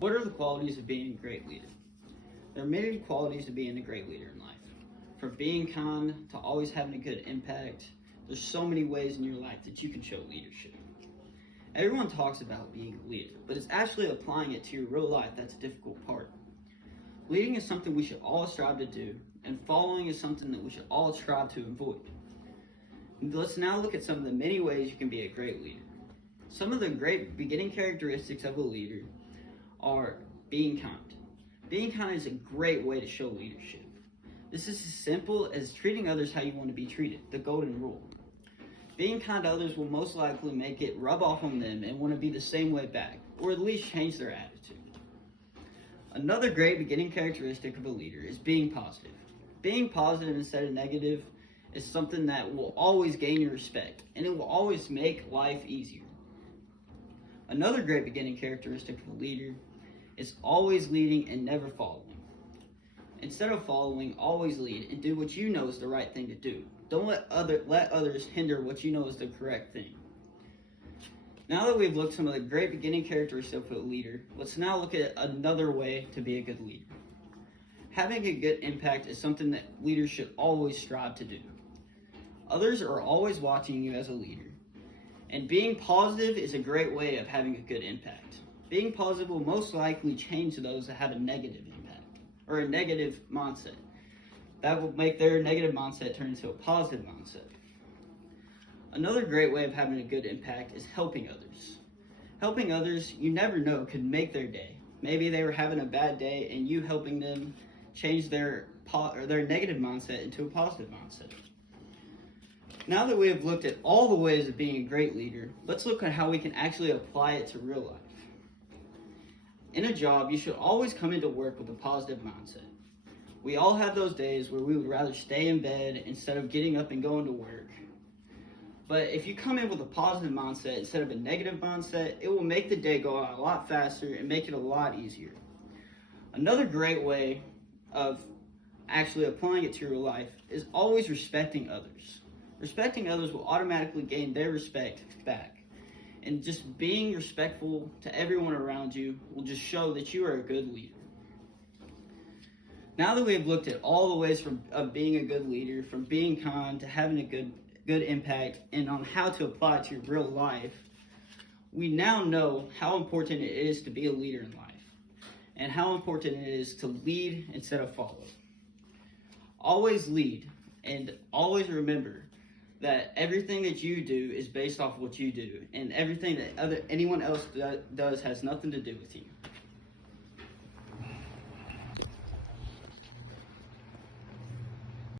What are the qualities of being a great leader? There are many qualities of being a great leader in life. From being kind to always having a good impact, there's so many ways in your life that you can show leadership. Everyone talks about being a leader, but it's actually applying it to your real life that's a difficult part. Leading is something we should all strive to do, and following is something that we should all strive to avoid. Let's now look at some of the many ways you can be a great leader. Some of the great beginning characteristics of a leader are being kind. Being kind is a great way to show leadership. This is as simple as treating others how you want to be treated, the golden rule. Being kind to others will most likely make it rub off on them and want to be the same way back, or at least change their attitude. Another great beginning characteristic of a leader is being positive. Being positive instead of negative is something that will always gain your respect, and it will always make life easier. Another great beginning characteristic of a leader is always leading and never following. Instead of following, always lead and do what you know is the right thing to do. Don't let others hinder what you know is the correct thing. Now that we've looked at some of the great beginning characteristics of a leader, let's now look at another way to be a good leader. Having a good impact is something that leaders should always strive to do. Others are always watching you as a leader, and being positive is a great way of having a good impact. Being positive will most likely change those that have a negative impact or a negative mindset. That will make their negative mindset turn into a positive mindset. Another great way of having a good impact is helping others. Helping others, you never know, could make their day. Maybe they were having a bad day and you helping them change their negative mindset into a positive mindset. Now that we have looked at all the ways of being a great leader, let's look at how we can actually apply it to real life. In a job, you should always come into work with a positive mindset. We all have those days where we would rather stay in bed instead of getting up and going to work. But if you come in with a positive mindset instead of a negative mindset, it will make the day go out a lot faster and make it a lot easier. Another great way of actually applying it to your life is always respecting others. Respecting others will automatically gain their respect back. And just being respectful to everyone around you will just show that you are a good leader. Now that we have looked at all the ways of being a good leader, from being kind to having a good impact, and on how to apply it to your real life, we now know how important it is to be a leader in life, and how important it is to lead instead of follow. Always lead, and always remember that everything that you do is based off what you do, and everything that anyone else does has nothing to do with you.